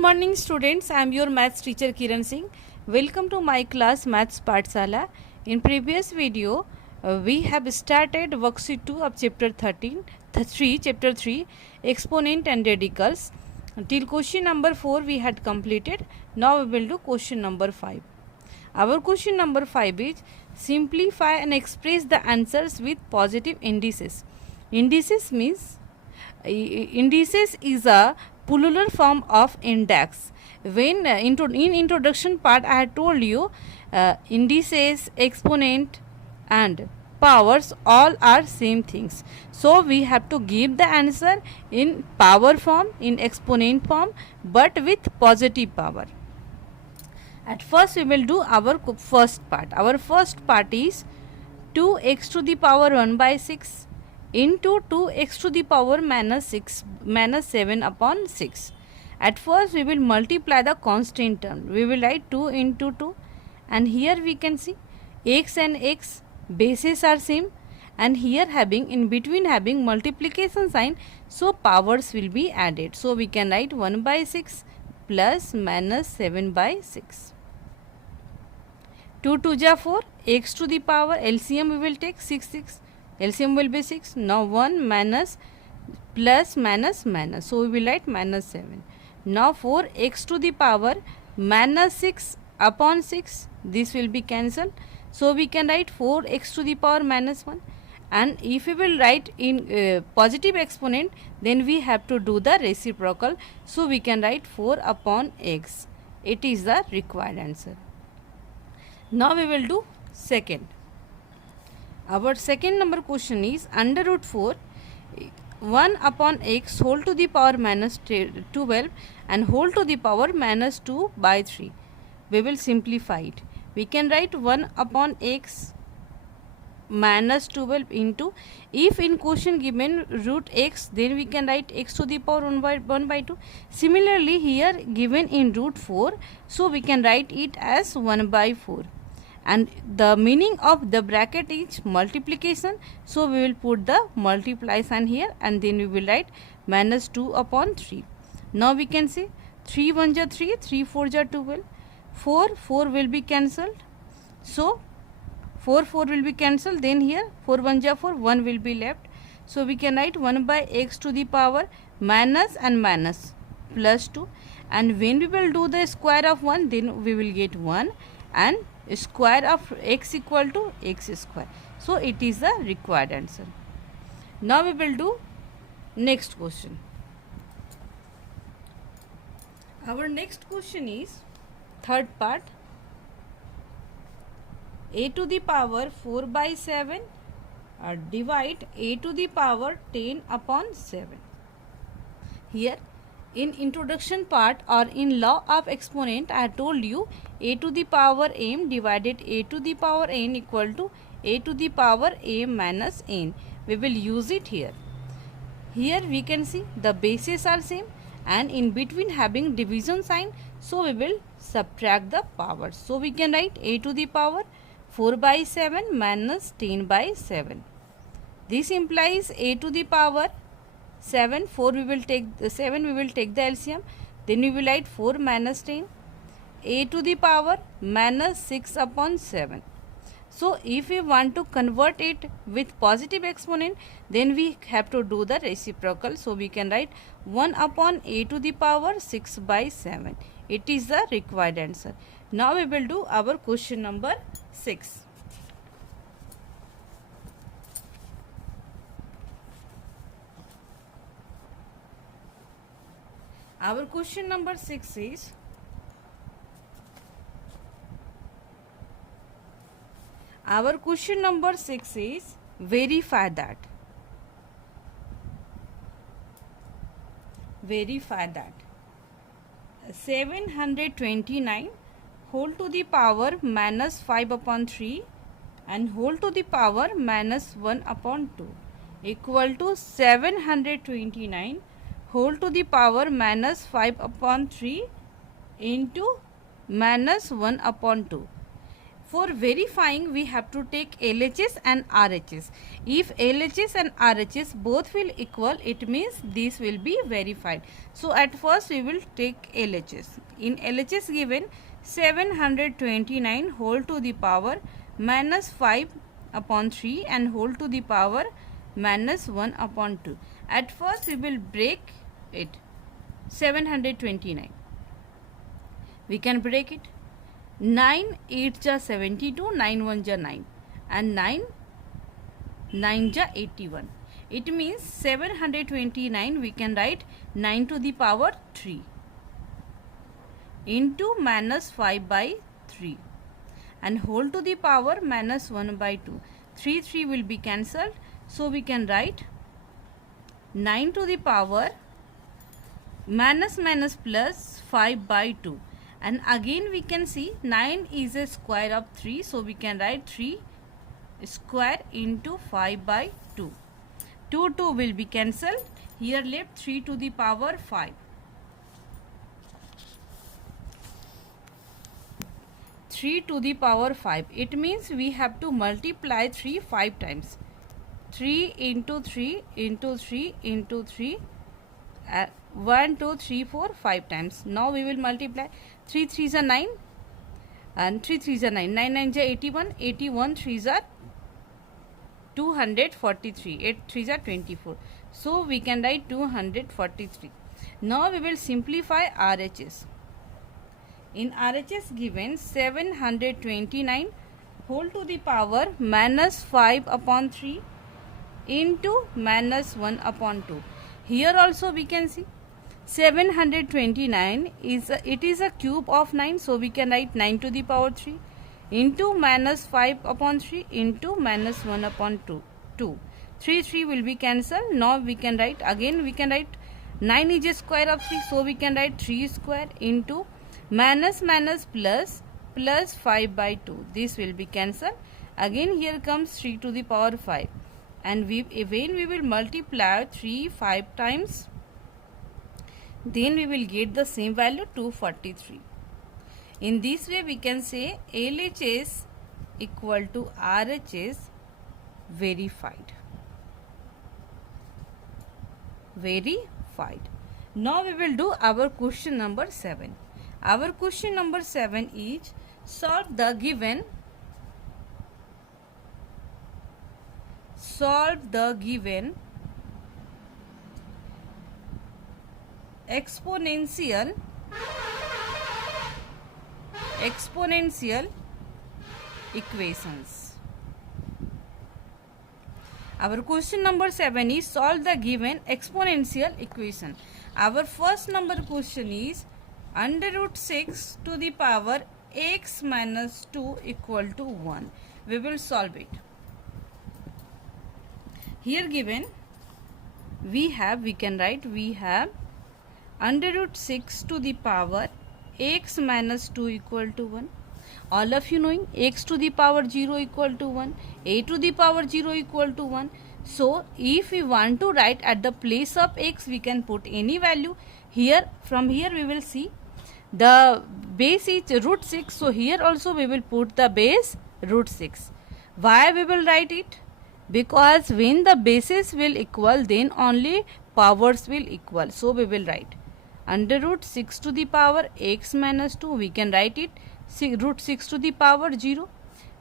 morning students, I am your maths teacher Kiran Singh. Welcome to my class Maths Pathshala. In previous video, we have started worksheet 2 of chapter 3, exponent and radicals. Till question number 4 we had completed. Now we will do question number 5. Our question number 5 is simplify and express the answers with positive indices. Indices means indices is a plural form of index. When in introduction part I had told you indices, exponent and powers all are same things. So we have to give the answer in power form, in exponent form, but with positive power. At first we will do our first part. Our first part is 2x to the power 1 by 6 into 2x to the power minus 7 upon 6. At first we will multiply the constant term. We will write 2 into 2 and here we can see x and x bases are same, and here in between having multiplication sign, so powers will be added. So we can write 1 by 6 plus minus 7 by 6. 2 to the 4, x to the power, LCM we will take 6. LCM will be 6. Now 1 minus plus minus minus. So we will write minus 7. Now 4x to the power minus 6 upon 6. This will be cancelled. So we can write 4x to the power minus 1. And if we will write in positive exponent, then we have to do the reciprocal. So we can write 4 upon x. It is the required answer. Now we will do second. Our second number question is under root 4 1 upon x whole to the power minus 12 and whole to the power minus 2 by 3. We will simplify it. We can write 1 upon x minus 12 into, if in question given root x, then we can write x to the power 1 by 2. Similarly here given in root 4, so we can write it as 1 by 4. And the meaning of the bracket is multiplication, so we will put the multiply sign here and then we will write minus 2 upon 3. Now we can say 3 1 ja 3, 3 4 ja 12, 4 will be cancelled. So 4 will be cancelled, then here 4 1 ja 4, 1 will be left. So we can write 1 by x to the power minus and minus plus 2, and when we will do the square of 1, then we will get 1 and square of x equal to x square. So it is the required answer. Now we will do next question. Our next question is third part. A to the power 4 by 7 divide a to the power 10 upon 7. Here in introduction part or in law of exponent, I told you a to the power m divided a to the power n equal to a to the power a minus n. We will use it here. Here we can see the bases are same and in between having division sign, so we will subtract the powers. So we can write a to the power 4 by 7 minus 10 by 7. This implies a to the power 7, 4 we will take the 7, we will take the LCM, then we will write 4 minus 10, a to the power minus 6 upon 7. So if we want to convert it with positive exponent, then we have to do the reciprocal. So we can write 1 upon a to the power 6 by 7. It is the required answer. Now we will do our question number 6. Our question number 6 is verify that. Verify that 729 whole to the power minus 5 upon 3 and whole to the power minus 1 upon 2 equal to 729 whole to the power minus 5 upon 3 into minus 1 upon 2. For verifying, we have to take LHS and RHS. If LHS and RHS both will equal, it means this will be verified. So at first we will take LHS. In LHS given 729 whole to the power minus 5 upon 3 and whole to the power minus 1 upon 2. At first we will break it. 729. We can break it. 9 8 ja 72, 9 1 ja 9 and 9 9 ja 81. It means 729 we can write 9 to the power 3 into minus 5 by 3 and whole to the power minus 1 by 2. 3 will be cancelled, so we can write 9 to the power minus minus plus 5 by 2. And again we can see 9 is a square of 3, so we can write 3 square into 5 by 2. 2 will be cancelled. Here left 3 to the power 5. 3 to the power 5. It means we have to multiply 3 5 times. 3 into 3 into 3 into 3. 1 2 3 4 5 times. Now we will multiply. 3 3s are 9 and 3 3s are 9. 9 9s are 81. 81 3s are 243. 8 3s are 24. So we can write 243. Now we will simplify RHS. In RHS given 729 whole to the power minus 5 upon 3 into minus 1 upon 2. Here also we can see 729 is a cube of 9, so we can write 9 to the power 3 into minus 5 upon 3 into minus 1 upon 2. 3 will be cancelled. Now we can write 9 is a square of 3, so we can write 3 square into minus minus plus 5 by 2. This will be cancelled. Again here comes 3 to the power 5, and when we will multiply 3 5 times, then we will get the same value 243. In this way we can say LHS equal to RHS verified. Now we will do our question number 7. Our question number 7 is solve the given exponential equations. Our question number 7 is solve the given exponential equation. Our first number question is under root 6 to the power x minus 2 equal to 1. We will solve it. Here given we have under root 6 to the power x minus 2 equal to 1. All of you knowing x to the power 0 equal to 1, a to the power 0 equal to 1. So if we want to write at the place of x, we can put any value. Here, from here we will see the base is root 6. So here also we will put the base root 6. Why we will write it? Because when the bases will equal, then only powers will equal. So we will write under root 6 to the power x minus 2. We can write it root 6 to the power 0,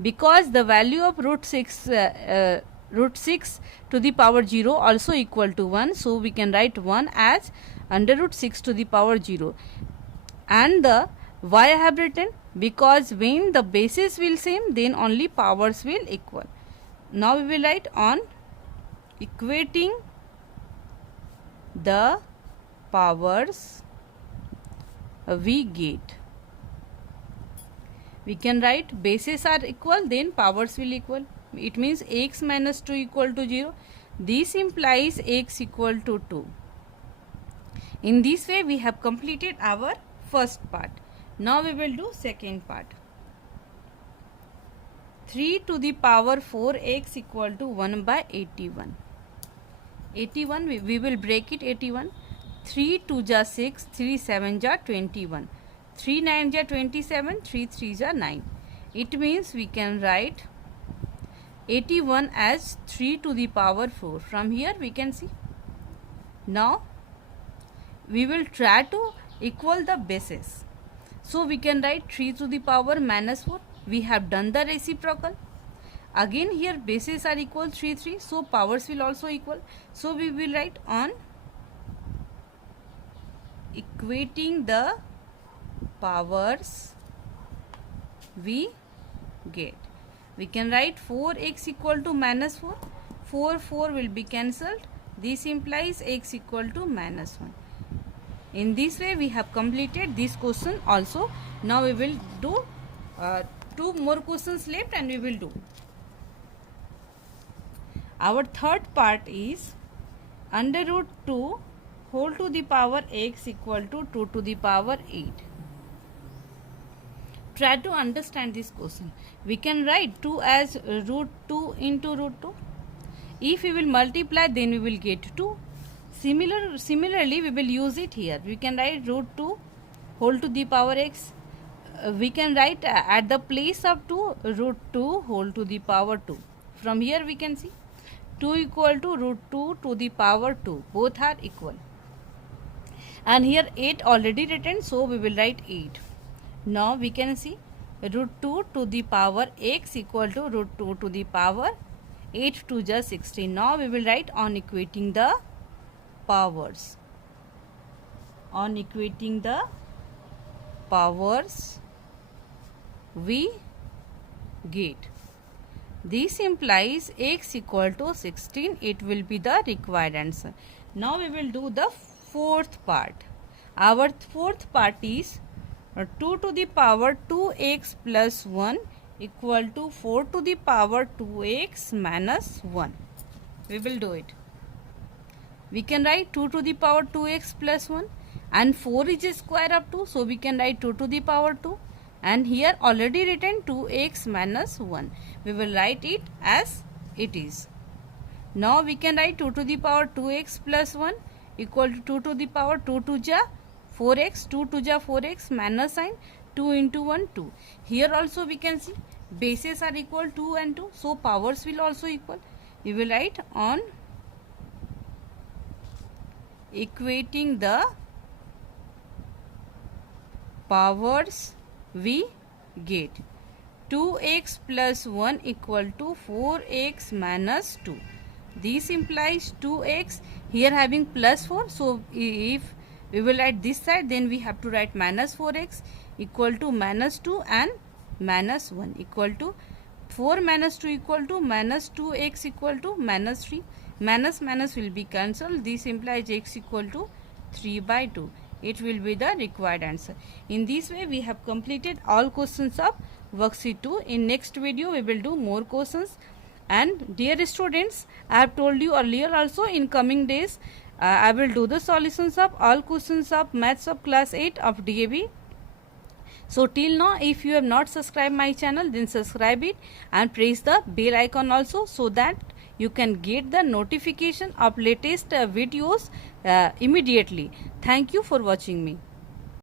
because the value of root 6 to the power 0 also equal to 1. So we can write 1 as under root 6 to the power 0. And the why I have written? Because when the bases will same, then only powers will equal. Now we will write on equating the powers we get. We can write bases are equal, then powers will equal. It means x minus 2 equal to 0. This implies x equal to 2. In this way we have completed our first part. Now we will do second part. 3 to the power 4x equal to 1 by 81. 81 we will break it. 81. 3 2 ja 6, 3 7 ja 21. 3 9 ja 27, 3 3 ja 9. It means we can write 81 as 3 to the power 4. From here we can see. Now we will try to equal the bases. So we can write 3 to the power minus 4. We have done the reciprocal. Again here bases are equal 3, 3. So powers will also equal. So we will write on equating the powers we get. We can write 4x equal to minus 4. 4 will be cancelled. This implies x equal to minus 1. In this way we have completed this question also. Now we will do 2 more questions left and we will do. Our third part is under root 2 whole to the power x equal to 2 to the power 8. Try to understand this question. We can write 2 as root 2 into root 2. If we will multiply, then we will get 2. Similarly, we will use it here. We can write root 2 whole to the power x. We can write at the place of 2 root 2 whole to the power 2. From here we can see 2 equal to root 2 to the power 2. Both are equal. And here 8 already written, so we will write 8. Now we can see root 2 to the power x equal to root 2 to the power 8 to just 16. Now we will write on equating the powers. On equating the powers we get. This implies x equal to 16. It will be the required answer. Now we will do the fourth part. Our fourth part is 2 to the power 2x plus 1 equal to 4 to the power 2x minus 1. We will do it. We can write 2 to the power 2x plus 1 and 4 is a square of 2. So we can write 2 to the power 2 and here already written 2x minus 1. We will write it as it is. Now we can write 2 to the power 2x plus 1 equal to 2 to the power 2 to ja 4x, 2 to ja 4x minus sign 2 into 1 2. Here also we can see bases are equal 2 and 2. So powers will also equal. We will write on equating the powers we get. 2x plus 1 equal to 4x minus 2. This implies 2x here having plus 4. So if we will write this side, then we have to write minus 4x equal to minus 2 and minus 1 equal to 4 minus 2 equal to minus 2x equal to minus 3. Minus will be cancelled. This implies x equal to 3 by 2. It will be the required answer. In this way we have completed all questions of worksheet 2. In next video we will do more questions. And dear students, I have told you earlier also, in coming days I will do the solutions of all questions of maths of class 8 of DAV. So till now, if you have not subscribed my channel, then subscribe it and press the bell icon also, so that you can get the notification of latest videos immediately. Thank you for watching me.